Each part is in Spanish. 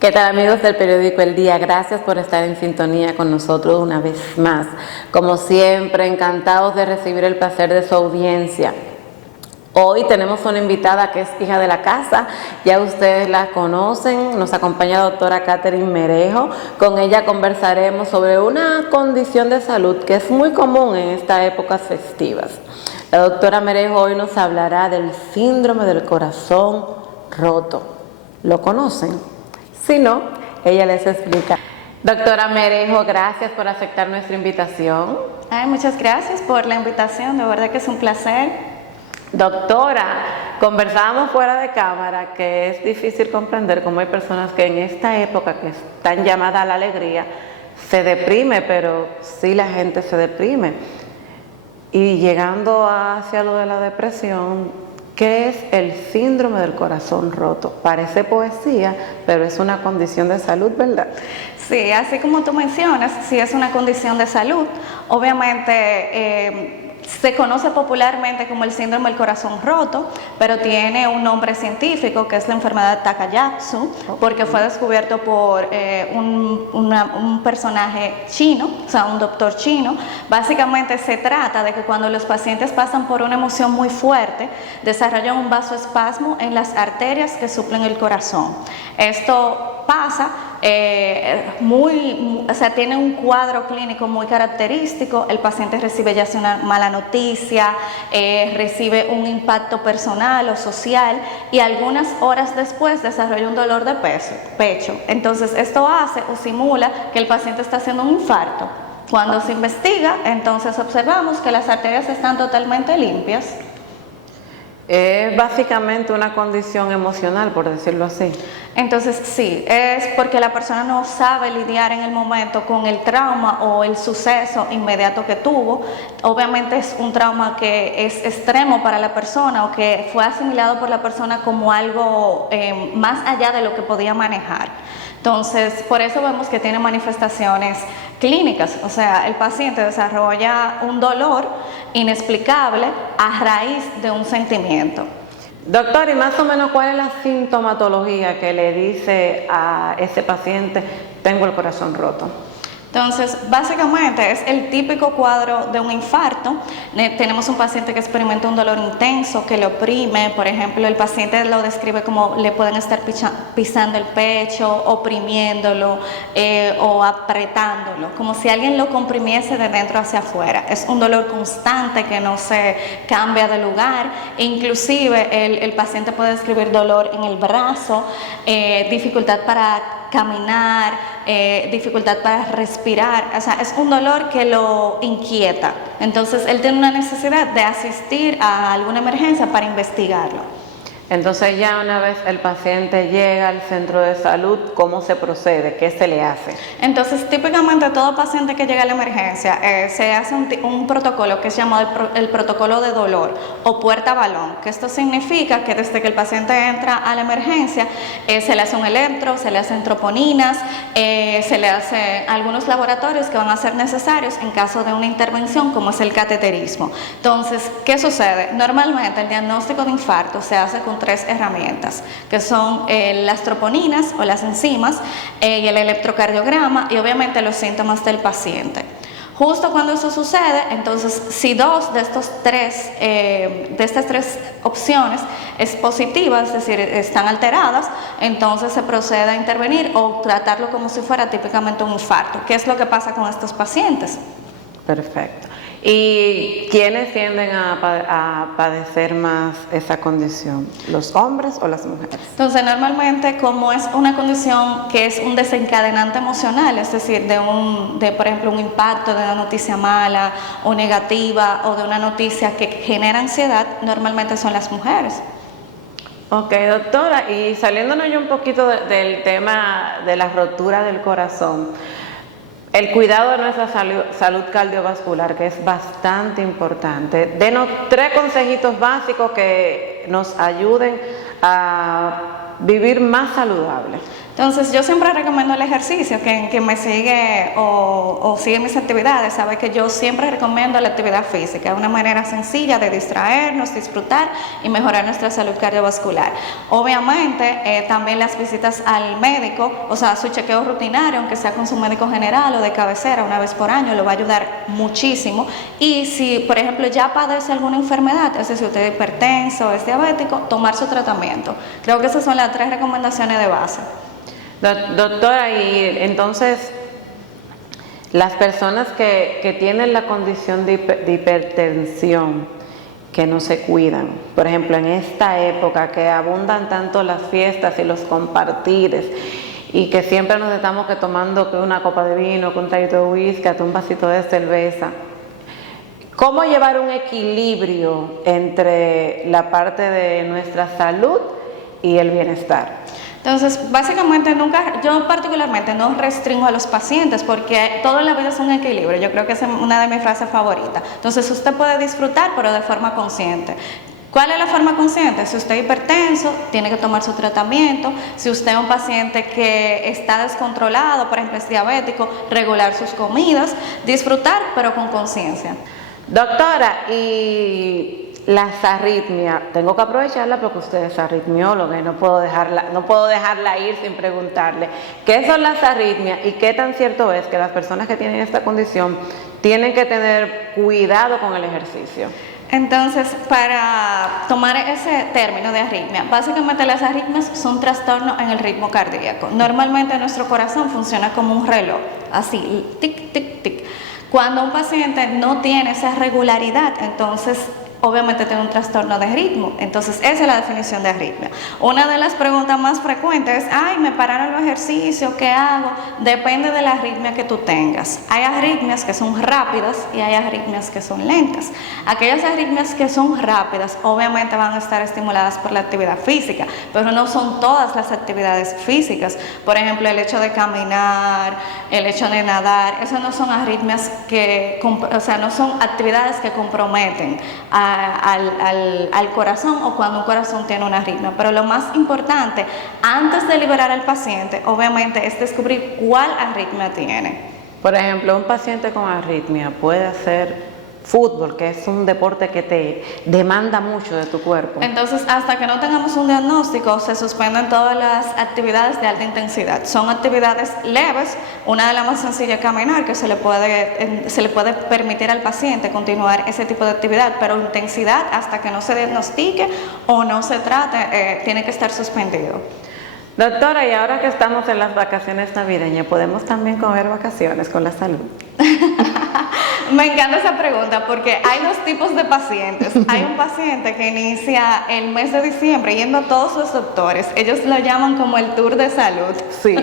¿Qué tal, amigos del periódico El Día? Gracias por estar en sintonía con nosotros una vez más. Como siempre, encantados de recibir el placer de su audiencia. Hoy tenemos una invitada que es hija de la casa, ya ustedes la conocen, nos acompaña la doctora Catherine Merejo. Con ella conversaremos sobre una condición de salud que es muy común en estas épocas festivas. La doctora Merejo hoy nos hablará del síndrome del corazón roto. ¿Lo conocen? Si no, ella les explica. Doctora Merejo, gracias por aceptar nuestra invitación. Muchas gracias por la invitación, de verdad que es un placer. Doctora, conversábamos fuera de cámara que es difícil comprender cómo hay personas que en esta época que están llamadas a la alegría se deprime, pero sí la gente se deprime. Y llegando hacia lo de la depresión, ¿qué es el síndrome del corazón roto? Parece poesía, pero es una condición de salud, ¿verdad? Sí, así como tú mencionas, sí es una condición de salud. Obviamente se conoce popularmente como el síndrome del corazón roto, pero tiene un nombre científico que es la enfermedad Takayatsu, porque fue descubierto por un personaje chino, o sea, un doctor chino. Básicamente se trata de que cuando los pacientes pasan por una emoción muy fuerte, desarrollan un vasoespasmo en las arterias que suplen el corazón. Esto pasa tiene un cuadro clínico muy característico. El paciente recibe ya sea una mala noticia, recibe un impacto personal o social y algunas horas después desarrolla un dolor de pecho. Entonces esto hace o simula que el paciente está haciendo un infarto. Cuando se investiga, entonces observamos que las arterias están totalmente limpias. Es básicamente una condición emocional, por decirlo así. Entonces sí, es porque la persona no sabe lidiar en el momento con el trauma o el suceso inmediato que tuvo. Obviamente es un trauma que es extremo para la persona o que fue asimilado por la persona como algo más allá de lo que podía manejar. Entonces, por eso vemos que tiene manifestaciones clínicas, o sea, el paciente desarrolla un dolor inexplicable a raíz de un sentimiento. Doctor, ¿y más o menos cuál es la sintomatología que le dice a ese paciente, tengo el corazón roto? Entonces, básicamente es el típico cuadro de un infarto. Tenemos un paciente que experimenta un dolor intenso, que le oprime. Por ejemplo, el paciente lo describe como le pueden estar pisando el pecho, oprimiéndolo o apretándolo, como si alguien lo comprimiese de dentro hacia afuera. Es un dolor constante que no se cambia de lugar. Inclusive el paciente puede describir dolor en el brazo, dificultad para caminar, dificultad para respirar, o sea, es un dolor que lo inquieta. Entonces, él tiene una necesidad de asistir a alguna emergencia para investigarlo. Entonces ya una vez el paciente llega al centro de salud, ¿cómo se procede? ¿Qué se le hace? Entonces, típicamente todo paciente que llega a la emergencia se hace un protocolo que se llama el protocolo de dolor o puerta balón, que esto significa que desde que el paciente entra a la emergencia se le hace un electro, se le hacen troponinas, se le hacen algunos laboratorios que van a ser necesarios en caso de una intervención como es el cateterismo. Entonces, ¿qué sucede? Normalmente el diagnóstico de infarto se hace con 3 herramientas, que son las troponinas o las enzimas y el electrocardiograma y obviamente los síntomas del paciente. Justo cuando eso sucede, entonces si dos de estas tres opciones es positiva, es decir, están alteradas, entonces se procede a intervenir o tratarlo como si fuera típicamente un infarto. ¿Qué es lo que pasa con estos pacientes? Perfecto. ¿Y quiénes tienden a padecer más esa condición? ¿Los hombres o las mujeres? Entonces, normalmente, como es una condición que es un desencadenante emocional, es decir, por ejemplo, un impacto de una noticia mala o negativa o de una noticia que genera ansiedad, normalmente son las mujeres. Ok, doctora, y saliéndonos ya un poquito del tema de la rotura del corazón, el cuidado de nuestra salud cardiovascular, que es bastante importante. Denos 3 consejitos básicos que nos ayuden a vivir más saludable. Entonces, yo siempre recomiendo el ejercicio. Quien me sigue o sigue mis actividades sabe que yo siempre recomiendo la actividad física. Es una manera sencilla de distraernos, disfrutar y mejorar nuestra salud cardiovascular. Obviamente, también las visitas al médico, o sea, su chequeo rutinario, aunque sea con su médico general o de cabecera una vez por año, lo va a ayudar muchísimo. Y si, por ejemplo, ya padece alguna enfermedad, es decir, si usted es hipertenso o es diabético, tomar su tratamiento. Creo que esas son las 3 recomendaciones de base. Doctora, y entonces las personas que tienen la condición de hipertensión, que no se cuidan, por ejemplo, en esta época que abundan tanto las fiestas y los compartires, y que siempre nos estamos tomando que una copa de vino, que un traguito de whisky, que un vasito de cerveza, ¿cómo llevar un equilibrio entre la parte de nuestra salud y el bienestar? Entonces, básicamente yo particularmente no restringo a los pacientes porque todo en la vida es un equilibrio. Yo creo que esa es una de mis frases favoritas. Entonces, usted puede disfrutar, pero de forma consciente. ¿Cuál es la forma consciente? Si usted es hipertenso, tiene que tomar su tratamiento. Si usted es un paciente que está descontrolado, por ejemplo, es diabético, regular sus comidas, disfrutar, pero con conciencia. Doctora, y las arritmias, tengo que aprovecharla porque usted es arritmióloga y no puedo dejarla ir sin preguntarle, ¿qué son las arritmias y qué tan cierto es que las personas que tienen esta condición tienen que tener cuidado con el ejercicio? Entonces, para tomar ese término de arritmia, básicamente las arritmias son trastornos en el ritmo cardíaco. Normalmente nuestro corazón funciona como un reloj, así, tic, tic, tic. Cuando un paciente no tiene esa regularidad, entonces obviamente tiene un trastorno de ritmo. Entonces, esa es la definición de arritmia. Una de las preguntas más frecuentes es, ay, me pararon los ejercicios, ¿qué hago? Depende de la arritmia que tú tengas. Hay arritmias que son rápidas y hay arritmias que son lentas. Aquellas arritmias que son rápidas, obviamente van a estar estimuladas por la actividad física, pero no son todas las actividades físicas. Por ejemplo, el hecho de caminar, el hecho de nadar, esas no son arritmias no son actividades que comprometen al corazón o cuando un corazón tiene una arritmia. Pero lo más importante, antes de liberar al paciente, obviamente, es descubrir cuál arritmia tiene. Por ejemplo, un paciente con arritmia puede hacer fútbol, que es un deporte que te demanda mucho de tu cuerpo. Entonces, hasta que no tengamos un diagnóstico, se suspenden todas las actividades de alta intensidad. Son actividades leves, una de las más sencillas es caminar, que se le puede permitir al paciente continuar ese tipo de actividad, pero intensidad, hasta que no se diagnostique o no se trate, tiene que estar suspendido. Doctora, y ahora que estamos en las vacaciones navideñas, ¿podemos también coger vacaciones con la salud? Me encanta esa pregunta porque hay 2 tipos de pacientes. Hay un paciente que inicia el mes de diciembre yendo a todos sus doctores. Ellos lo llaman como el tour de salud. Sí.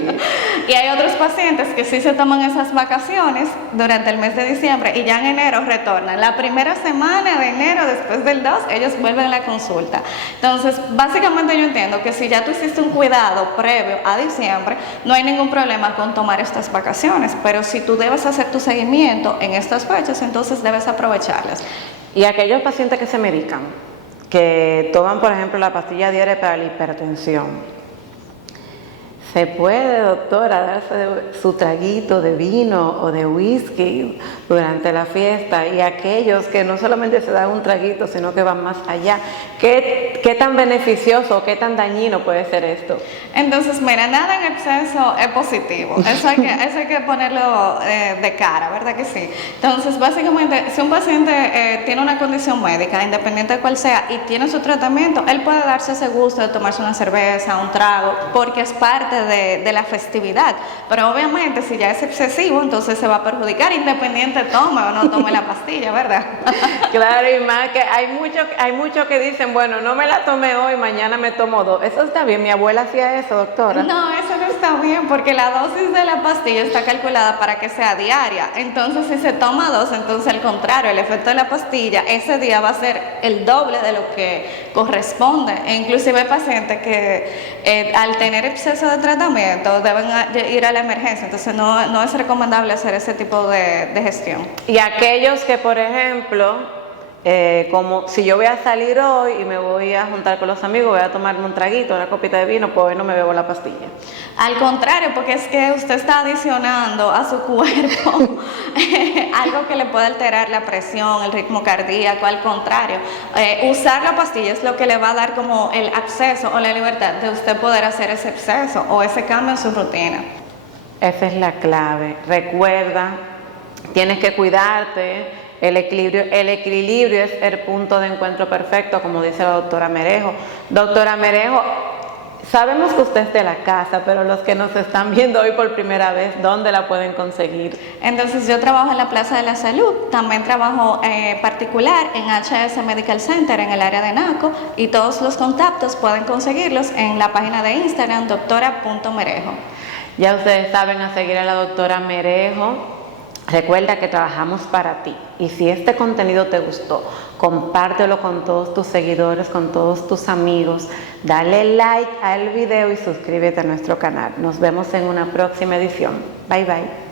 Y hay otros pacientes que sí se toman esas vacaciones durante el mes de diciembre y ya en enero retornan. La primera semana de enero, después del 2, ellos vuelven a la consulta. Entonces, básicamente yo entiendo que si ya tú hiciste un cuidado previo a diciembre, no hay ningún problema con tomar estas vacaciones. Pero si tú debes hacer tu seguimiento en estas fechas, entonces debes aprovecharlas. Y aquellos pacientes que se medican, que toman, por ejemplo, la pastilla diaria para la hipertensión, ¿se puede, doctora, darse su traguito de vino o de whisky durante la fiesta? Y aquellos que no solamente se dan un traguito, sino que van más allá, ¿qué tan beneficioso o qué tan dañino puede ser esto? Entonces, mira, nada en exceso es positivo. Eso hay que ponerlo de cara, ¿verdad que sí? Entonces, básicamente, si un paciente tiene una condición médica, independiente de cuál sea, y tiene su tratamiento, él puede darse ese gusto de tomarse una cerveza, un trago, porque es parte de la festividad. Pero obviamente, si ya es excesivo, entonces se va a perjudicar, independiente tome o no tome la pastilla, ¿verdad? Claro, y más que hay muchos que dicen, bueno, no me la tomé hoy, mañana me tomo 2. Eso está bien, mi abuela hacía eso, doctora. No, eso no está bien, porque la dosis de la pastilla está calculada para que sea diaria. Entonces, si se toma 2, entonces al contrario, el efecto de la pastilla ese día va a ser el doble de lo que corresponde. E inclusive hay pacientes que al tener exceso de tratamiento deben ir a la emergencia. Entonces, no es recomendable hacer ese tipo de gestión. Y aquellos que, por ejemplo, como si yo voy a salir hoy y me voy a juntar con los amigos, voy a tomarme un traguito, una copita de vino, pues hoy no me bebo la pastilla. Al contrario, porque es que usted está adicionando a su cuerpo algo que le puede alterar la presión, el ritmo cardíaco. Al contrario, usar la pastilla es lo que le va a dar como el acceso o la libertad de usted poder hacer ese exceso o ese cambio en su rutina. Esa es la clave. Recuerda, tienes que cuidarte. El equilibrio es el punto de encuentro perfecto, como dice la doctora Merejo. Doctora Merejo, sabemos que usted es de la casa, pero los que nos están viendo hoy por primera vez, ¿dónde la pueden conseguir? Entonces yo trabajo en la Plaza de la Salud, también trabajo particular en HS Medical Center en el área de Naco, y todos los contactos pueden conseguirlos en la página de Instagram doctora.merejo. Ya ustedes saben, a seguir a la doctora Merejo. Recuerda que trabajamos para ti, y si este contenido te gustó, compártelo con todos tus seguidores, con todos tus amigos, dale like al video y suscríbete a nuestro canal. Nos vemos en una próxima edición. Bye bye.